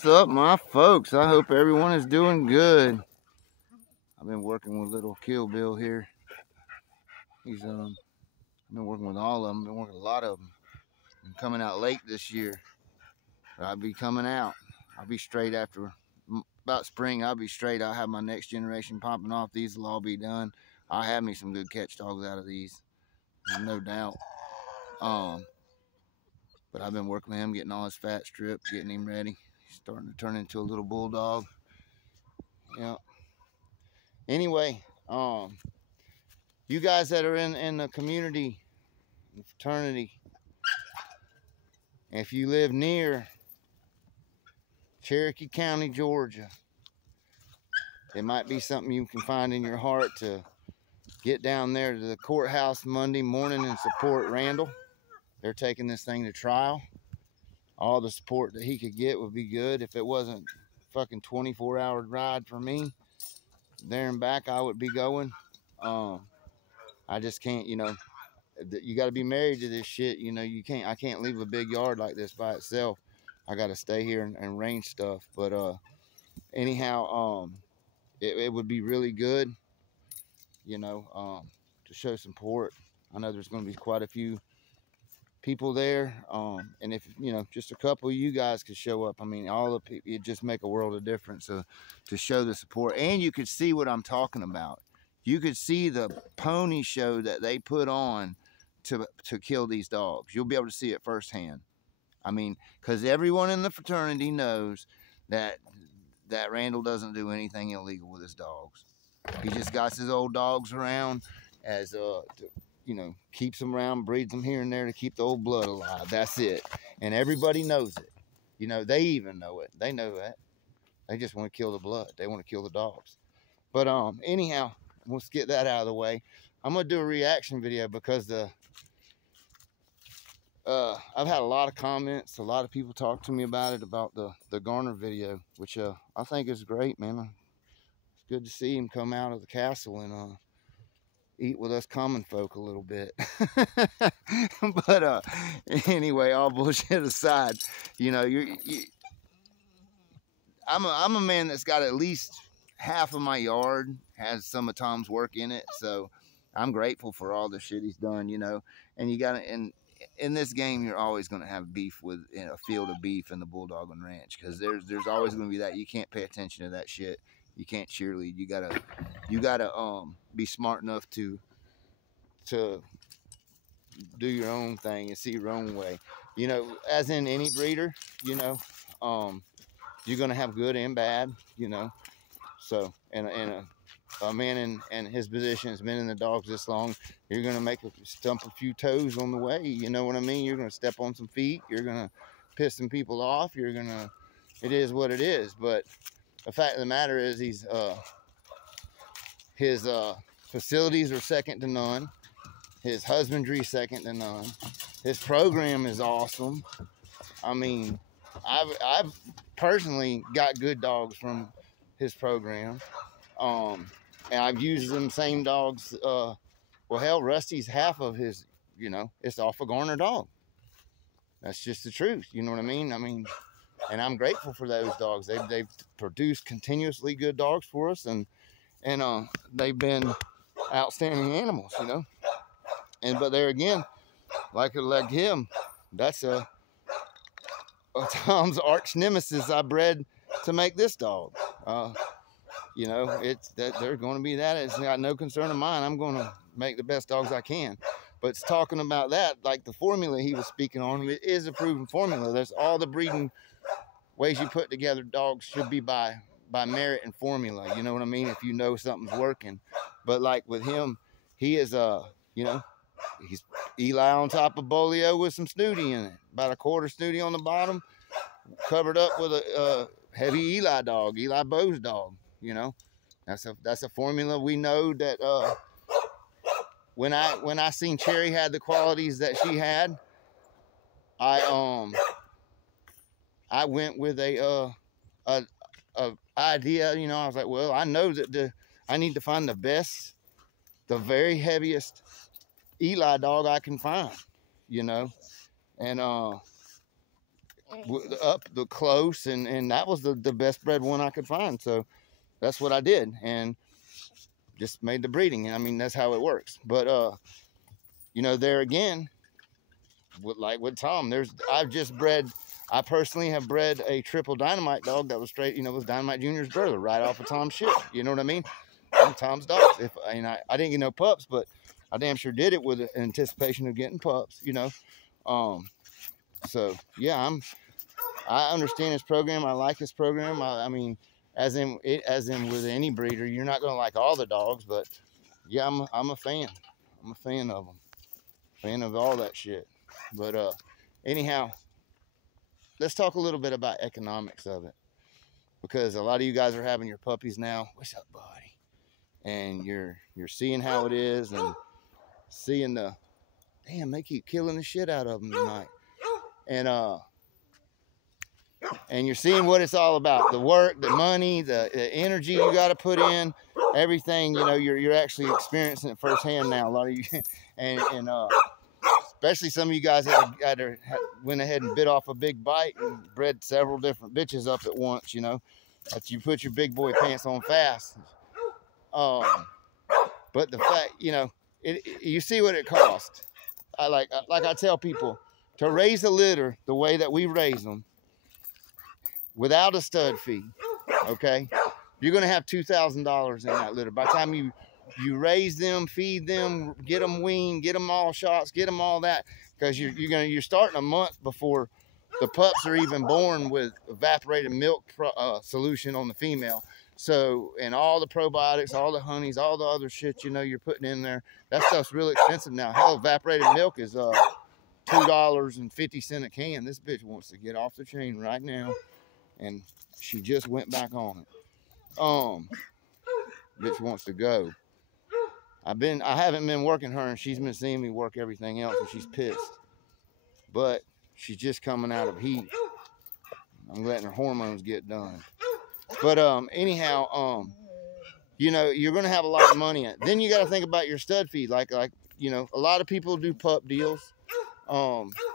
What's up, my folks? I hope everyone is doing good. I've been working with little Kill Bill here. I've been working with all of them. Been working with a lot of them. I'm coming out late this year, but I'll be coming out. I'll be straight after about spring. I'll be straight. I'll have my next generation popping off. These will all be done. I'll have me some good catch dogs out of these, no doubt. But I've been working with him, getting all his fat stripped, getting him ready. He's starting to turn into a little bulldog. Yeah. Anyway, you guys that are in the community, the fraternity, if you live near Cherokee County, Georgia, it might be something you can find in your heart to get down there to the courthouse Monday morning and support Randall. They're taking this thing to trial. All the support that he could get would be good. If it wasn't fucking 24-hour ride for me, there and back, I would be going. I just can't, you got to be married to this shit. I can't leave a big yard like this by itself. I got to stay here and range stuff. But anyhow, it would be really good, to show support. I know there's going to be quite a few people there. And if, just a couple of you guys could show up, I mean, all the people, it just make a world of difference to show the support. And you could see what I'm talking about. You could see the pony show that they put on to kill these dogs. You'll be able to see it firsthand. I mean, because everyone in the fraternity knows that Randall doesn't do anything illegal with his dogs. He just got his old dogs around as keeps them around, breeds them here and there to keep the old blood alive. That's it. And everybody knows it. They even know it. They know that. They just want to kill the blood. They want to kill the dogs. But anyhow, let's get that out of the way. I'm gonna do a reaction video because I've had a lot of comments. A lot of people talk to me about it, about the Garner video, which I think is great, man. It's good to see him come out of the castle and eat with us common folk a little bit. But anyway, all bullshit aside, I'm a man that's got at least half of my yard has some of Tom's work in it, so I'm grateful for all the shit he's done, and you gotta, and in this game you're always going to have beef with a field of beef in the Bulldogging Ranch, because there's always going to be that. You can't pay attention to that shit. You can't cheerlead. You gotta be smart enough to do your own thing and see your own way, as in any breeder. You're gonna have good and bad, so and a man in his position has been in the dogs this long. You're gonna stump a few toes on the way, you know what I mean? You're gonna step on some feet, you're gonna piss some people off, it is what it is. But the fact of the matter is, his facilities are second to none. His husbandry second to none. His program is awesome. I mean, I've personally got good dogs from his program. And I've used them same dogs. Well, hell, Rusty's half of his, it's off a Garner dog. That's just the truth. You know what I mean? And I'm grateful for those dogs. They've produced continuously good dogs for us, and they've been outstanding animals, but there again, like him, that's a Tom's arch nemesis I bred to make this dog. It's that they're going to be that. It's got no concern of mine. I'm going to make the best dogs I can. But it's talking about that, like the formula he was speaking on, it is a proven formula. There's all the breeding ways you put together dogs should be by merit and formula. You know what I mean? If you know something's working. But like with him, he is he's Eli on top of Bolio with some snooty in it, about a quarter snooty on the bottom, covered up with a heavy Eli dog, Eli Bo's dog. That's a formula. We know that when I seen Cherry had the qualities that she had, I went with a idea. I was like, well, I know that I need to find the very heaviest Eli dog I can find, and up the close, and that was the best bred one I could find. So that's what I did, and just made the breeding. I mean, that's how it works. But you know, there again, like with Tom, I personally have bred a triple Dynamite dog that was straight, you know, was Dynamite Junior's brother right off of Tom's shit. You know what I mean? And Tom's dogs. I didn't get no pups, but I damn sure did it with anticipation of getting pups, you know. So yeah, I understand this program. I like this program. I mean, as in with any breeder, you're not gonna like all the dogs, but yeah, I'm a fan. I'm a fan of them. Fan of all that shit. But anyhow, let's talk a little bit about economics of it, because a lot of you guys are having your puppies now. What's up, buddy? And you're seeing how it is, and seeing the damn, they keep killing the shit out of them tonight. And you're seeing what it's all about, the work, the money, the energy you got to put in, everything. You know, you're actually experiencing it firsthand now, a lot of you. And especially some of you guys that went ahead and bit off a big bite and bred several different bitches up at once, you know, that you put your big boy pants on fast. But the fact, you know, you see what it costs. Like I tell people, to raise a litter the way that we raise them, without a stud fee, okay, you're going to have $2,000 in that litter. By the time you raise them, feed them, get them weaned, get them all shots, get them all that, because you're starting a month before the pups are even born with evaporated milk solution on the female. So, and all the probiotics, all the honeys, all the other shit, you know, you're putting in there. That stuff's really expensive now. Hell, evaporated milk is $2.50 a can. This bitch wants to get off the chain right now, and she just went back on it. Bitch wants to go. I haven't been working her, and she's been seeing me work everything else, and she's pissed. But she's just coming out of heat. I'm letting her hormones get done. But anyhow, you know, you're gonna have a lot of money in it. Then you got to think about your stud fee. Like you know, a lot of people do pup deals.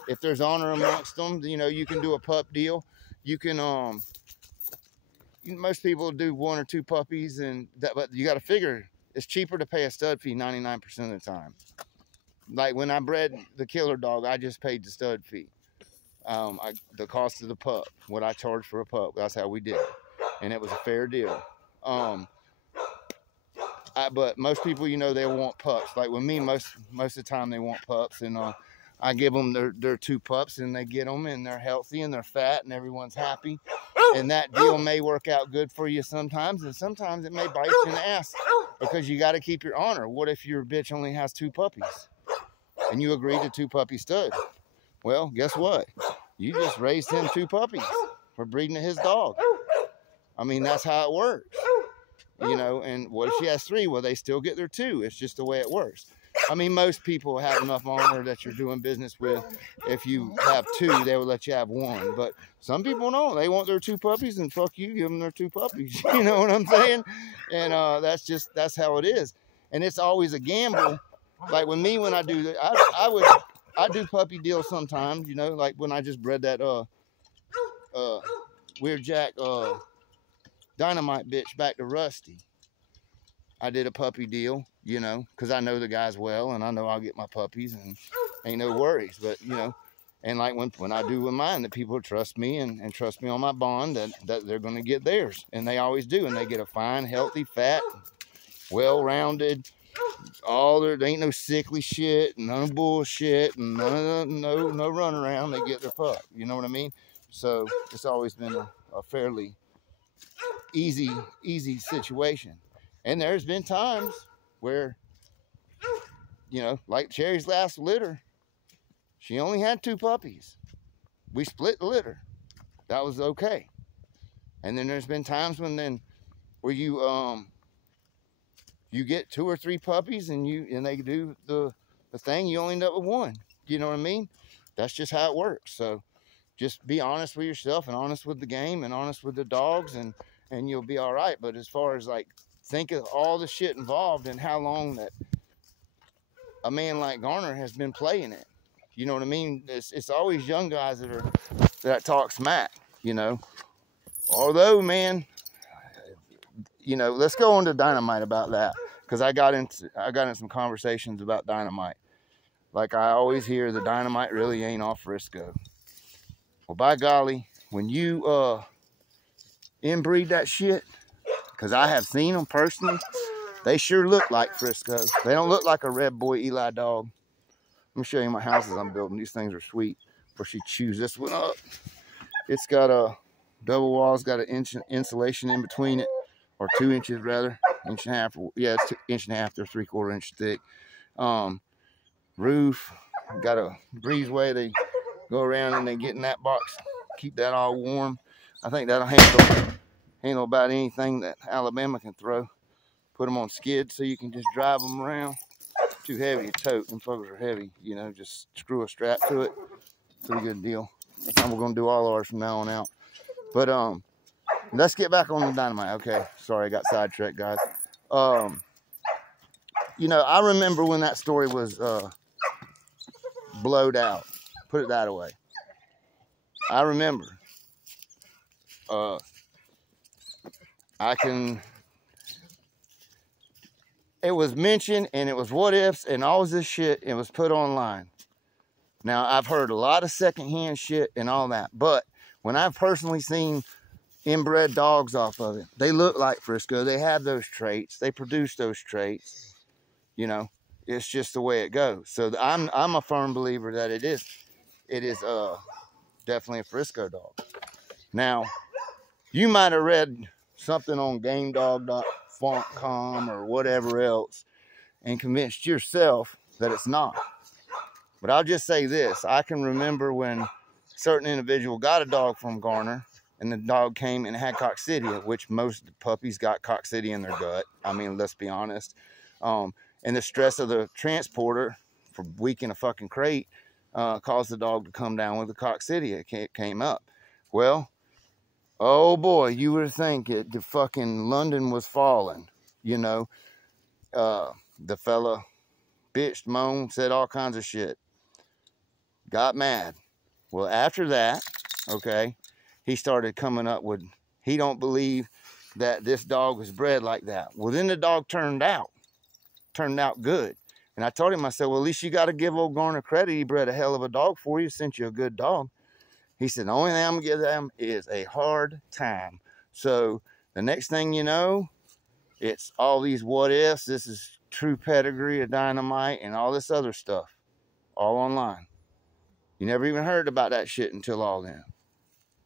If there's honor amongst them, you know, you can do a pup deal. You can most people do 1 or 2 puppies, and that, but you got to figure it's cheaper to pay a stud fee 99% of the time. Like when I bred the killer dog, I just paid the stud fee. The cost of the pup, what I charged for a pup, that's how we did it. And it was a fair deal. But most people, you know, they want pups. Like with me, most of the time they want pups, and I give them their 2 pups, and they get them, and they're healthy, and they're fat, and everyone's happy. And that deal may work out good for you sometimes, and sometimes it may bite you in the ass, because you got to keep your honor. What if your bitch only has 2 puppies, and you agree to 2 puppy stud? Well, guess what? You just raised him 2 puppies for breeding his dog. I mean, that's how it works, you know. And what if she has 3? Well, they still get their 2. It's just the way it works. I mean, most people have enough honor that you're doing business with. If you have 2, they will let you have 1. But some people don't. They want their 2 puppies, and fuck you, give them their 2 puppies. You know what I'm saying? And that's how it is. And it's always a gamble. Like with me, when I do that, I do puppy deals sometimes. You know, like when I just bred that Weird Jack Dynamite bitch back to Rusty. I did a puppy deal, you know, because I know the guys well, and I know I'll get my puppies, and ain't no worries. But, you know, and like when I do with mine, the people trust me and trust me on my bond that they're going to get theirs. And they always do. And they get a fine, healthy, fat, well-rounded, there ain't no sickly shit, none of bullshit, and no run around. They get their pup. You know what I mean? So it's always been a fairly easy situation. And there's been times where, you know, like Cherry's last litter, she only had 2 puppies. We split the litter. That was okay. And then there's been times where you get 2 or 3 puppies, and they do the thing, you only end up with 1. You know what I mean? That's just how it works. So just be honest with yourself, and honest with the game, and honest with the dogs, and you'll be all right. But as far as like, think of all the shit involved and how long that a man like Garner has been playing it. You know what I mean? It's always young guys that are that talk smack, you know. Although, man, you know, let's go on to Dynamite about that, because I got in some conversations about Dynamite. Like I always hear, the Dynamite really ain't off Frisco. Well, by golly, when you inbreed that shit, because I have seen them personally, they sure look like Frisco. They don't look like a Red Boy Eli dog. Let me show you my houses I'm building. These things are sweet. Before she chews this one up, it's got a double walls, got an inch insulation in between it, or 2 inches rather, inch and a half. Yeah, it's 1.5 inches. They're 3/4 inch thick. Roof, got a breezeway. They go around and they get in that box, keep that all warm. I think that'll handle about anything that Alabama can throw. Put them on skids so you can just drive them around. Too heavy to tote. Them fuckers are heavy. You know, just screw a strap to it. Pretty good deal. And we're gonna do all ours from now on out. But let's get back on the Dynamite. Okay, sorry I got sidetracked, guys. You know, I remember when that story was blowed out. Put it that way. I remember. It was mentioned, and it was what ifs and all this shit, and it was put online. Now, I've heard a lot of secondhand shit and all that, but when I've personally seen inbred dogs off of it, they look like Frisco. They have those traits. They produce those traits. You know, it's just the way it goes. So I'm a firm believer that it is definitely a Frisco dog. Now, you might have read something on GameDog.com or whatever else and convinced yourself that it's not. But I'll just say this. I can remember when a certain individual got a dog from Garner, and the dog came and had coccidia, which most of the puppies got coccidia in their gut. I mean, let's be honest. And the stress of the transporter for a week in a fucking crate caused the dog to come down with the coccidia. It came up. Well, oh boy, you would think the fucking London was falling. You know, the fella bitched, moaned, said all kinds of shit. Got mad. Well, after that, okay, he started coming up with, he don't believe that this dog was bred like that. Well, then the dog turned out good. And I told him, I said, well, at least you got to give old Garner credit. He bred a hell of a dog for you, sent you a good dog. He said, the only thing I'm going to give them is a hard time. So the next thing you know, it's all these what ifs. This is true pedigree of Dynamite and all this other stuff, all online. You never even heard about that shit until all then.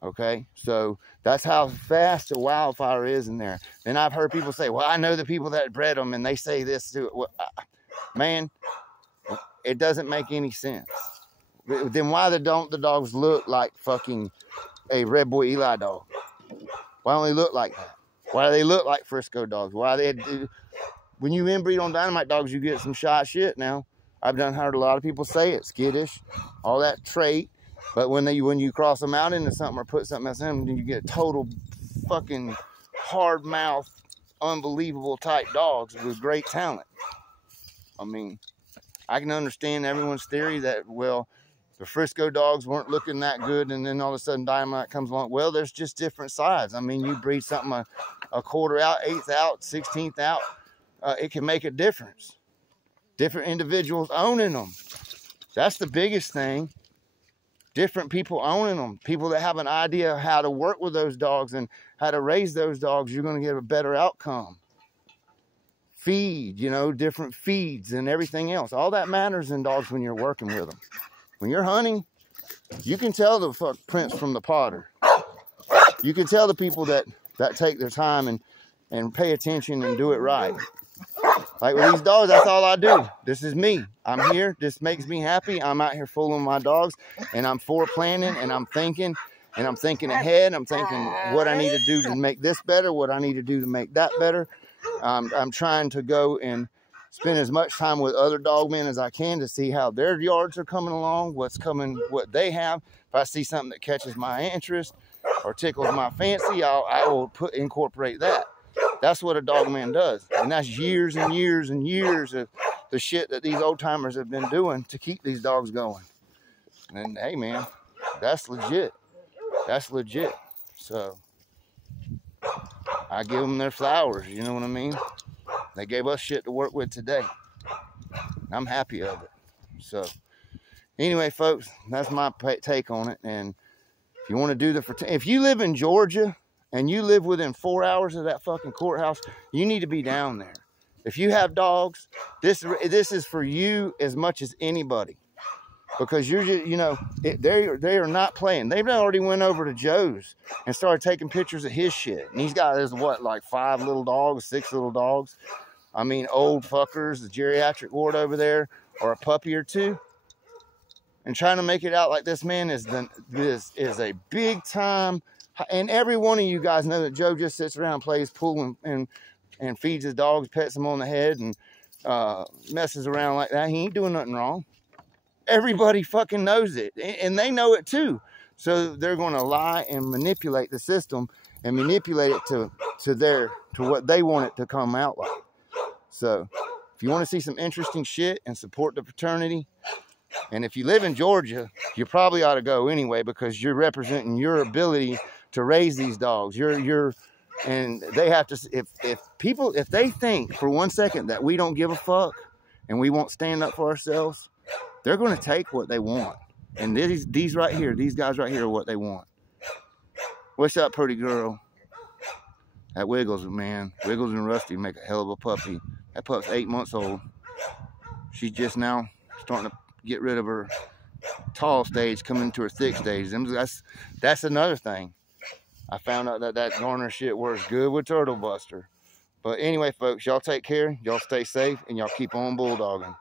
Okay, so that's how fast the wildfire is in there. Then I've heard people say, well, I know the people that bred them and they say this to it. Well, man, it doesn't make any sense. Then why don't the dogs look like fucking a Red Boy Eli dog? Why don't they look like that? Why do they look like Frisco dogs? Why they do? When you inbreed on Dynamite dogs, you get some shy shit now. I've heard a lot of people say it, skittish, all that trait. But when you cross them out into something or put something else in them, then you get total fucking hard mouth, unbelievable type dogs with great talent. I mean, I can understand everyone's theory that, well, the Frisco dogs weren't looking that good, and then all of a sudden Dynamite comes along. Well, there's just different sides. I mean, you breed something a quarter out, 1/8 out, 16th out, it can make a difference. Different individuals owning them. That's the biggest thing. Different people owning them. People that have an idea of how to work with those dogs and how to raise those dogs, you're going to get a better outcome. Feed, you know, different feeds and everything else. All that matters in dogs when you're working with them. When you're hunting, you can tell the footprints from the potter. You can tell the people that take their time and pay attention and do it right. Like with these dogs, that's all I do. This is me. I'm here. This makes me happy. I'm out here fooling my dogs, and I'm planning, and I'm thinking ahead. I'm thinking what I need to do to make this better, what I need to do to make that better. I'm trying to go and spend as much time with other dog men as I can to see how their yards are coming along, what they have. If I see something that catches my interest or tickles my fancy, I will incorporate that. That's what a dog man does. And that's years and years and years of the shit that these old timers have been doing to keep these dogs going. And hey man, that's legit. That's legit. So I give them their flowers, you know what I mean? They gave us shit to work with today. I'm happy of it. So anyway, folks, that's my take on it. And if you want to do if you live in Georgia and you live within 4 hours of that fucking courthouse, you need to be down there. If you have dogs, this is for you as much as anybody, because you're just, you know, they are not playing. They've already went over to Joe's and started taking pictures of his shit. And he's got his, what, like 5 little dogs, 6 little dogs. I mean, old fuckers, the geriatric ward over there, or a puppy or 2. And trying to make it out like this man is a big time. And every one of you guys know that Joe just sits around, plays pool, and feeds his dogs, pets them on the head, and messes around like that. He ain't doing nothing wrong. Everybody fucking knows it, and they know it too. So they're going to lie and manipulate the system and manipulate it to what they want it to come out like. So if you want to see some interesting shit and support the fraternity, and if you live in Georgia, you probably ought to go anyway, because you're representing your ability to raise these dogs. And they have to, if they think for 1 second that we don't give a fuck and we won't stand up for ourselves, they're going to take what they want. And these right here, these guys right here are what they want. What's up, pretty girl? That Wiggles, man. Wiggles and Rusty make a hell of a puppy. That pup's 8 months old. She's just now starting to get rid of her tall stage, coming into her thick stage. That's another thing. I found out that Garner shit works good with Turtle Buster. But anyway, folks, y'all take care. Y'all stay safe, and y'all keep on bulldogging.